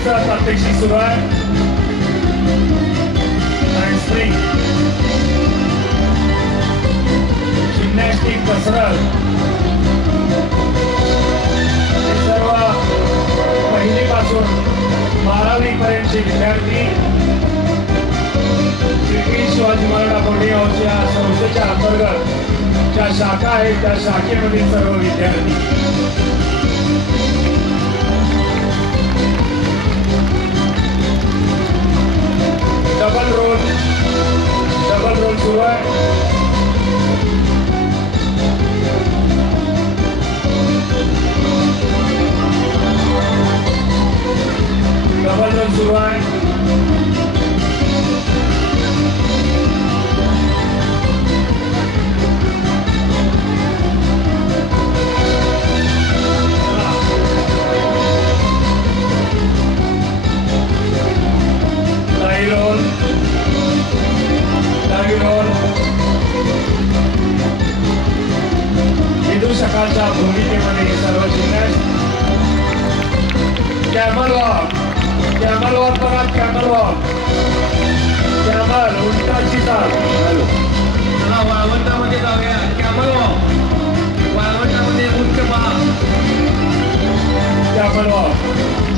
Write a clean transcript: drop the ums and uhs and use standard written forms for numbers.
जिमनास्टिकचा प्रात्यक्षिक सुरू आहे. हँडस्प्रिंग, जिमनॅस्टिक, कसरत हे सर्व पहिलीपासून 12वी पर्यंतचे विद्यार्थी श्री शिवाजी महाराज बोर्डिंग हाऊसच्या संस्थेच्या अंतर्गत ज्या शाखा आहेत त्या शाखेमधील सर्व विद्यार्थी डबल रोल सुरू आहे. डबल रोल सुरू आहे. सकाळच्या भूमिकेमध्ये सर्व जिम्नॅस्ट. कॅमल वॉक बघा, कॅमल उलटाची चाल. चला वाळवंटामध्ये जाऊया. कॅमल वॉक वाळवंटामध्ये मुख्य पहा. Camel walk